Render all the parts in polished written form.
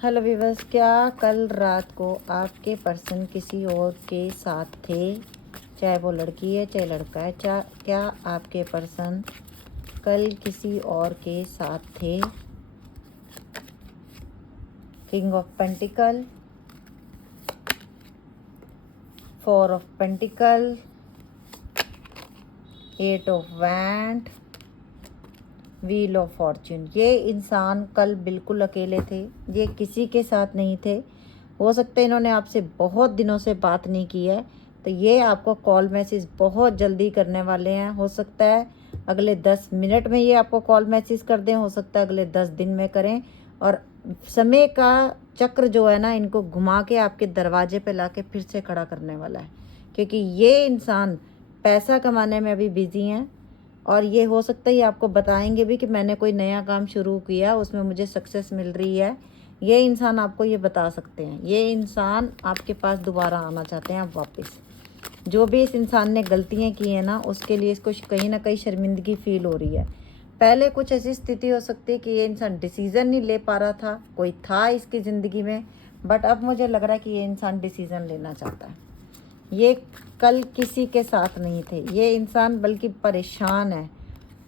Hello viewers, क्या कल रात को आपके पर्सन किसी और के साथ थे? चाहे वो लड़की है चाहे लड़का है, क्या आपके पर्सन कल किसी और के साथ थे? King of pentacle, 4 of pentacle, 8 of wand, wheel of Fortune. ये इंसान कल बिल्कुल अकेले थे, ये किसी के साथ नहीं थे। हो सकता है इन्होंने आपसे बहुत दिनों से बात नहीं की है, तो ये आपको कॉल मैसेज बहुत जल्दी करने वाले हैं। हो सकता है अगले 10 मिनट में ये आपको कॉल मैसेज कर दें, हो सकता है अगले 10 दिन में करें। और समय का चक्र जो है ना, इनको घुमा के आपके दरवाजे पे लाके फिर से खड़ा करने वाला है, क्योंकि ये इंसान पैसा कमाने में अभी बिजी हैं। और ये हो सकता है ये आपको बताएंगे भी कि मैंने कोई नया काम शुरू किया, उसमें मुझे सक्सेस मिल रही है। ये इंसान आपको ये बता सकते हैं। ये इंसान आपके पास दोबारा आना चाहते हैं, आप वापस। जो भी इस इंसान ने गलतियां की हैं ना, उसके लिए इसको कहीं ना कहीं शर्मिंदगी फील हो रही है। पहले कुछ ऐसी स्थिति हो सकती है कि ये इंसान डिसीज़न नहीं ले पा रहा था, कोई था इसकी ज़िंदगी में, बट अब मुझे लग रहा है कि ये इंसान डिसीज़न लेना चाहता है। ये कल किसी के साथ नहीं थे, ये इंसान बल्कि परेशान है।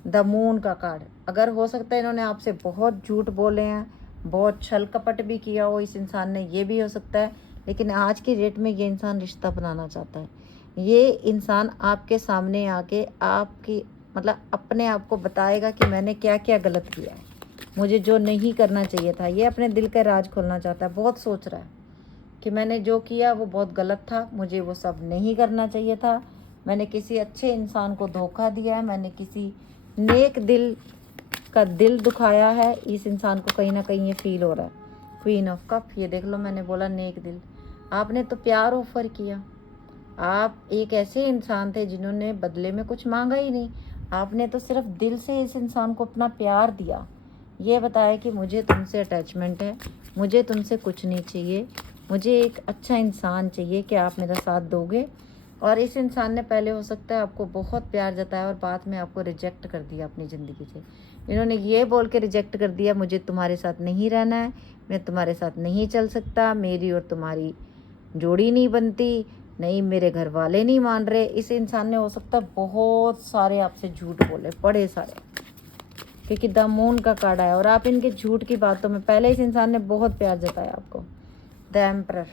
द मून का कार्ड, अगर हो सकता है इन्होंने आपसे बहुत झूठ बोले हैं, बहुत छल कपट भी किया हो इस इंसान ने, ये भी हो सकता है। लेकिन आज की डेट में ये इंसान रिश्ता बनाना चाहता है। ये इंसान आपके सामने आके आपकी मतलब अपने आप को बताएगा कि मैंने क्या क्या गलत किया है, मुझे जो नहीं करना चाहिए था। ये अपने दिल का राज खोलना चाहता है, बहुत सोच रहा है कि मैंने जो किया वो बहुत गलत था, मुझे वो सब नहीं करना चाहिए था, मैंने किसी अच्छे इंसान को धोखा दिया है, मैंने किसी नेक दिल का दिल दुखाया है। इस इंसान को कहीं ना कहीं ये फील हो रहा है। क्वीन ऑफ कप, ये देख लो, मैंने बोला नेक दिल। आपने तो प्यार ऑफर किया। आप एक ऐसे इंसान थे जिन्होंने बदले में कुछ मांगा ही नहीं। आपने तो सिर्फ दिल से इस इंसान को अपना प्यार दिया, ये बताया कि मुझे तुमसे अटैचमेंट है, मुझे तुमसे कुछ नहीं चाहिए, मुझे एक अच्छा इंसान चाहिए, कि आप मेरा साथ दोगे। और इस इंसान ने पहले हो सकता है आपको बहुत प्यार जताया और बाद में आपको रिजेक्ट कर दिया अपनी ज़िंदगी से। इन्होंने ये बोल के रिजेक्ट कर दिया, मुझे तुम्हारे साथ नहीं रहना है, मैं तुम्हारे साथ नहीं चल सकता, मेरी और तुम्हारी जोड़ी नहीं बनती, नहीं मेरे घर वाले नहीं मान रहे। इस इंसान ने हो सकता है बहुत सारे आपसे झूठ बोले, बड़े सारे, क्योंकि द मून का कार्ड आया और आप इनके झूठ की बातों में पहले इस इंसान ने बहुत प्यार जताया आपको। द एम्परर,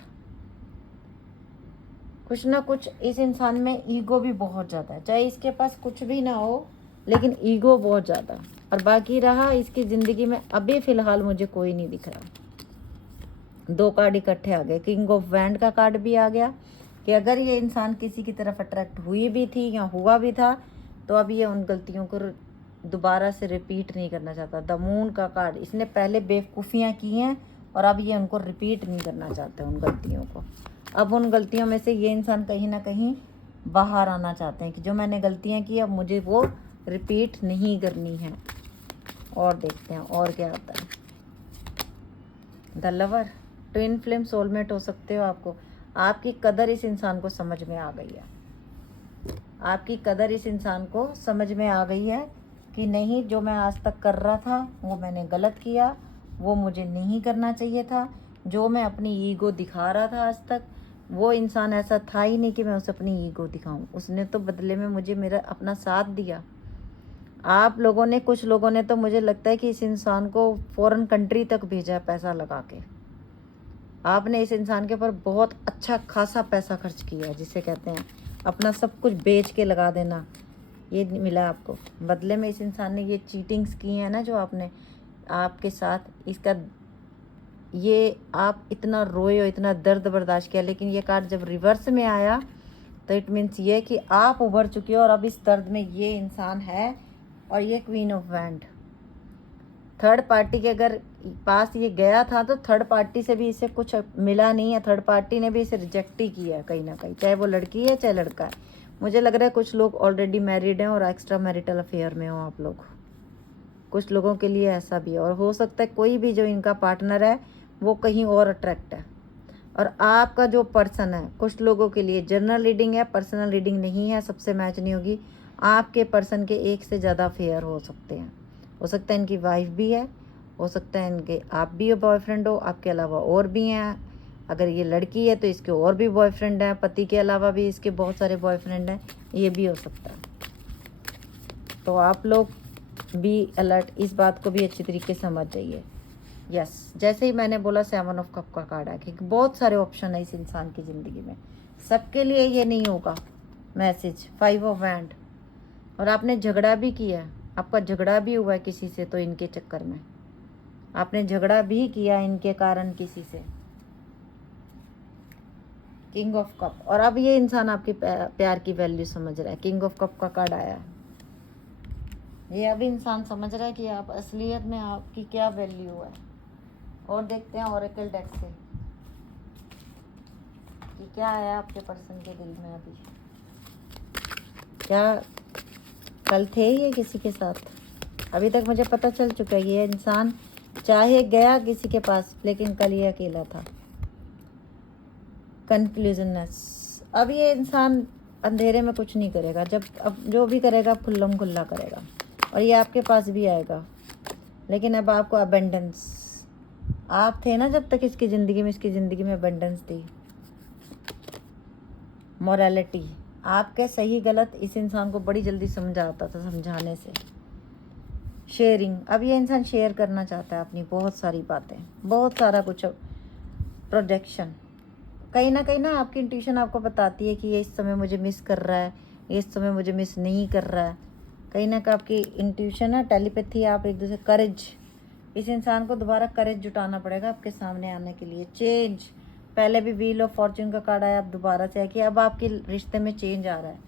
कुछ ना कुछ इस इंसान में ईगो भी बहुत ज़्यादा है, चाहे इसके पास कुछ भी ना हो लेकिन ईगो बहुत ज़्यादा। और बाकी रहा इसकी ज़िंदगी में अभी फ़िलहाल मुझे कोई नहीं दिख रहा। 2 कार्ड इकट्ठे आ गए, किंग ऑफ वैंड का कार्ड भी आ गया कि अगर ये इंसान किसी की तरफ अट्रैक्ट हुई भी थी या हुआ भी था, तो अब ये उन गलतियों को दोबारा से रिपीट नहीं करना चाहता। द मून का कार्ड, इसने पहले बेवकूफ़ियाँ की हैं और अब ये उनको रिपीट नहीं करना चाहते उन गलतियों को। अब उन गलतियों में से ये इंसान कहीं ना कहीं बाहर आना चाहते हैं कि जो मैंने गलतियाँ की अब मुझे वो रिपीट नहीं करनी है। और देखते हैं और क्या आता है। The lover, twin flame soulmate हो सकते हो आपको। आपकी कदर इस इंसान को समझ में आ गई है, आपकी कदर इस इंसान को समझ में आ गई है कि नहीं, जो मैं आज तक कर रहा था वो मैंने गलत किया, वो मुझे नहीं करना चाहिए था। जो मैं अपनी ईगो दिखा रहा था आज तक, वो इंसान ऐसा था ही नहीं कि मैं उसे अपनी ईगो दिखाऊं। उसने तो बदले में मुझे मेरा अपना साथ दिया। आप लोगों ने, कुछ लोगों ने तो मुझे लगता है कि इस इंसान को फॉरेन कंट्री तक भेजा है पैसा लगा के। आपने इस इंसान के ऊपर बहुत अच्छा खासा पैसा खर्च किया, जिसे कहते हैं अपना सब कुछ बेच के लगा देना। ये मिला आपको बदले में। इस इंसान ने ये चीटिंग्स की हैं ना जो आपने आपके साथ, इसका ये आप इतना रोए हो, इतना दर्द बर्दाश्त किया, लेकिन ये कार्ड जब रिवर्स में आया तो इट मीन्स ये कि आप उभर चुके हो और अब इस दर्द में ये इंसान है। और ये queen of wand, third party के अगर पास ये गया था तो थर्ड पार्टी से भी इसे कुछ मिला नहीं है, थर्ड पार्टी ने भी इसे रिजेक्ट ही किया है कहीं ना कहीं, चाहे वो लड़की है चाहे लड़का है। मुझे लग रहा है कुछ लोग ऑलरेडी मैरिड हैं और एक्स्ट्रा मैरिटल अफेयर में हो आप लोग, कुछ लोगों के लिए ऐसा भी है। और हो सकता है कोई भी जो इनका पार्टनर है वो कहीं और अट्रैक्ट है। और आपका जो पर्सन है, कुछ लोगों के लिए जनरल रीडिंग है, पर्सनल रीडिंग नहीं है, सबसे मैच नहीं होगी। आपके पर्सन के एक से ज़्यादा अफेयर हो सकते हैं, हो सकता है इनकी वाइफ भी है हो सकता है इनके आप भी बॉयफ्रेंड हो, आपके अलावा और भी हैं। अगर ये लड़की है तो इसके और भी बॉयफ्रेंड हैं, पति के अलावा भी इसके बहुत सारे बॉयफ्रेंड हैं, ये भी हो सकता है। तो आप लोग भी अलर्ट, इस बात को भी अच्छी तरीके से समझ जाइए। यस, जैसे ही मैंने बोला 7 ऑफ कप का कार्ड है, क्योंकि बहुत सारे ऑप्शन है इस इंसान की ज़िंदगी में, सबके लिए ये नहीं होगा मैसेज। 5 ऑफ हैंड, और आपने झगड़ा भी किया, आपका झगड़ा भी हुआ है किसी से, तो इनके चक्कर में आपने झगड़ा भी किया इनके कारण किसी से। किंग ऑफ कप, और अब ये इंसान आपके प्यार की वैल्यू समझ रहा है। किंग ऑफ कप का कार्ड आया है, ये अब इंसान समझ रहा है कि आप असलियत में आपकी क्या वैल्यू है। और देखते हैं ओरेकल डेक से कि क्या आया आपके पर्सन के दिल में अभी। क्या कल थे ये किसी के साथ? अभी तक मुझे पता चल चुका है ये इंसान चाहे गया किसी के पास, लेकिन कल ये अकेला था। कंक्लूजननेस, अब ये इंसान अंधेरे में कुछ नहीं करेगा, जब अब जो भी करेगा खुल्लम खुल्ला करेगा, और ये आपके पास भी आएगा। लेकिन अब आपको अबेंडेंस, आप थे ना जब तक इसकी ज़िंदगी में, इसकी ज़िंदगी में अबेंडेंस थी। मोरालिटी, आपके सही गलत इस इंसान को बड़ी जल्दी समझ आता था समझाने से। शेयरिंग, अब ये इंसान शेयर करना चाहता है अपनी बहुत सारी बातें, बहुत सारा कुछ। प्रोजेक्शन, कहीं ना आपकी इंट्यूशन आपको बताती है कि ये इस समय मुझे मिस कर रहा है, ये इस समय मुझे मिस नहीं कर रहा है। कहीं ना कहीं आपकी इंट्यूशन है, टेलीपैथी, आप एक दूसरे। करेज, इस इंसान को दोबारा करेज जुटाना पड़ेगा आपके सामने आने के लिए। चेंज, पहले भी व्हील ऑफ फॉर्च्यून का कार्ड आया, अब दोबारा से है कि अब आपके रिश्ते में चेंज आ रहा है,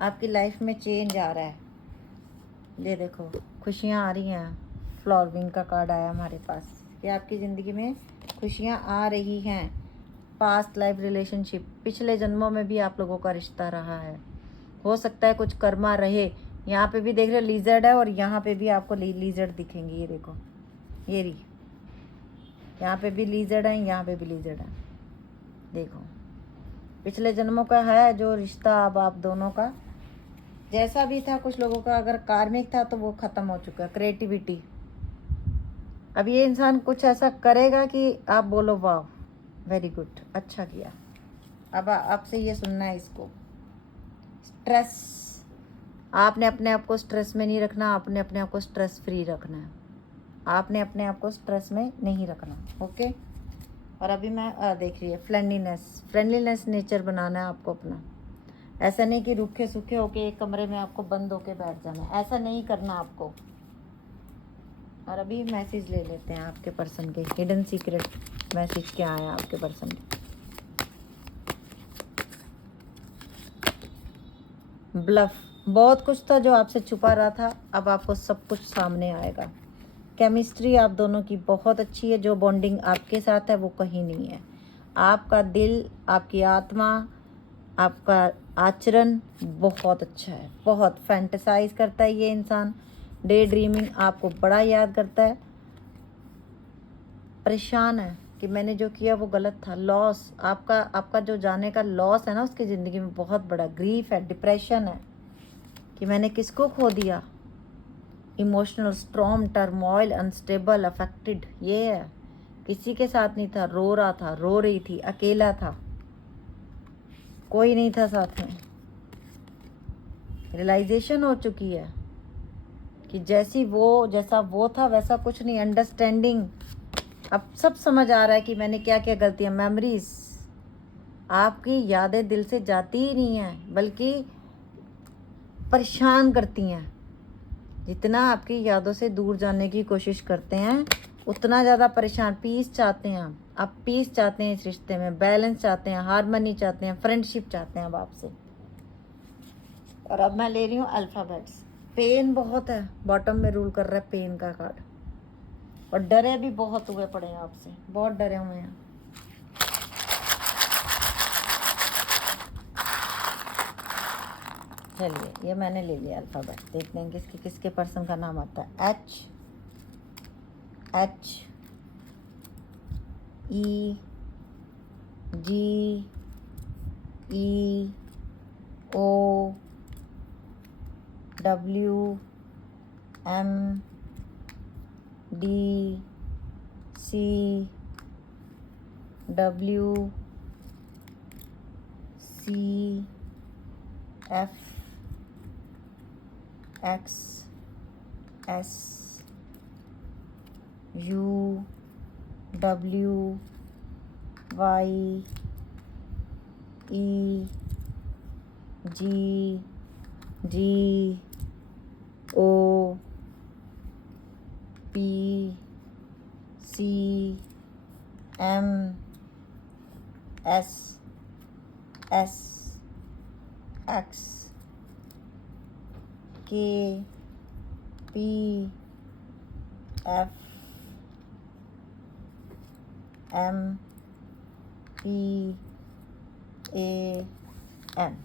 आपकी लाइफ में चेंज आ रहा है। ये देखो खुशियाँ आ रही हैं, फ्लावरिंग का कार्ड आया हमारे पास कि आपकी ज़िंदगी में खुशियाँ आ रही हैं। पास्ट लाइफ रिलेशनशिप, पिछले जन्मों में भी आप लोगों का रिश्ता रहा है, हो सकता है कुछ कर्मा रहे। यहाँ पे भी देख रहे लीजर्ड है, और यहाँ पे भी आपको लीजर्ड दिखेंगे। ये देखो, ये रही, यहाँ पे भी लीजर्ड है, यहाँ पे भी लीजर्ड है। देखो पिछले जन्मों का है जो रिश्ता, अब आप दोनों का जैसा भी था, कुछ लोगों का अगर कार्मिक था तो वो ख़त्म हो चुका है। क्रिएटिविटी, अब ये इंसान कुछ ऐसा करेगा कि आप बोलो वाह वेरी गुड, अच्छा किया। अब आपसे ये सुनना है इसको। स्ट्रेस, आपने अपने आप को स्ट्रेस में नहीं रखना, आपने अपने आप को स्ट्रेस फ्री रखना है। आपने अपने आप को स्ट्रेस में नहीं रखना, ओके। और अभी मैं देख रही है फ्रेंडलीनेस नेचर बनाना है आपको अपना। ऐसा नहीं कि रूखे सूखे होके एक कमरे में आपको बंद होके बैठ जाना, ऐसा नहीं करना आपको। और अभी मैसेज ले लेते हैं आपके पर्सन के, हिडन सीक्रेट मैसेज क्या आया आपके पर्सन के। ब्लफ, बहुत कुछ था जो आपसे छुपा रहा था, अब आपको सब कुछ सामने आएगा। केमिस्ट्री आप दोनों की बहुत अच्छी है, जो बॉन्डिंग आपके साथ है वो कहीं नहीं है। आपका दिल, आपकी आत्मा, आपका आचरण बहुत अच्छा है, बहुत फैंटेसाइज करता है ये इंसान। डे ड्रीमिंग, आपको बड़ा याद करता है। परेशान है कि मैंने जो किया वो गलत था। लॉस, आपका जो जाने का लॉस है ना उसकी ज़िंदगी में बहुत बड़ा। ग्रीफ है, डिप्रेशन है कि मैंने किसको खो दिया। Emotional storm, turmoil, unstable, affected, ये है। किसी के साथ नहीं था, रो रहा था, रो रही थी, अकेला था, कोई नहीं था साथ में। रियलाइजेशन हो चुकी है कि जैसा वो था वैसा कुछ नहीं। अंडरस्टैंडिंग, अब सब समझ आ रहा है कि मैंने क्या क्या गलतियाँ। मेमोरीज, आपकी यादें दिल से जाती ही नहीं हैं, बल्कि परेशान करती हैं। जितना आपकी यादों से दूर जाने की कोशिश करते हैं उतना ज़्यादा परेशान। पीस चाहते हैं आप पीस चाहते हैं इस रिश्ते में, बैलेंस चाहते हैं, हार्मनी चाहते हैं, फ्रेंडशिप चाहते हैं अब आपसे। और अब मैं ले रही हूँ अल्फ़ाबेट्स। पेन बहुत है, बॉटम में रूल कर रहा है पेन का कार्ड, और डरे भी बहुत हुए पड़े हैं आपसे, बहुत डरे हुए हैं। चलिए ये मैंने ले लिया अल्फ़ाबेट, देखते हैं किसके पर्सन का नाम आता है। H E G E O W M D W C F X S U W Y E G G O P C M S S X K P F M P A M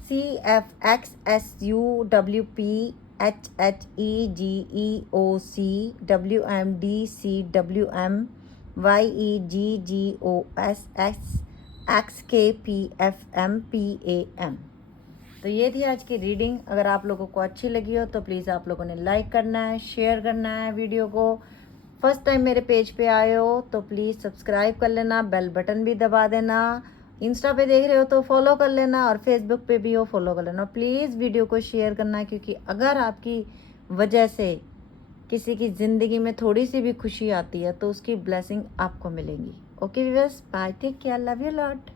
C F X S U W P H H E G E O C W M D C W M Y E G G O S S X K P F M P A M। तो ये थी आज की reading. अगर आप लोगों को अच्छी लगी हो तो प्लीज़ आप लोगों ने लाइक करना है, शेयर करना है वीडियो को। फर्स्ट टाइम मेरे पेज पे आए हो तो प्लीज़ सब्सक्राइब कर लेना, बेल बटन भी दबा देना। इंस्टा पे देख रहे हो तो फॉलो कर लेना, और फेसबुक पे भी हो फॉलो कर लेना। प्लीज़ वीडियो को शेयर करना, क्योंकि अगर आपकी वजह से किसी की ज़िंदगी में थोड़ी सी भी खुशी आती है तो उसकी ब्लेसिंग आपको मिलेंगी। Okay viewers, bye, take care, love you lot.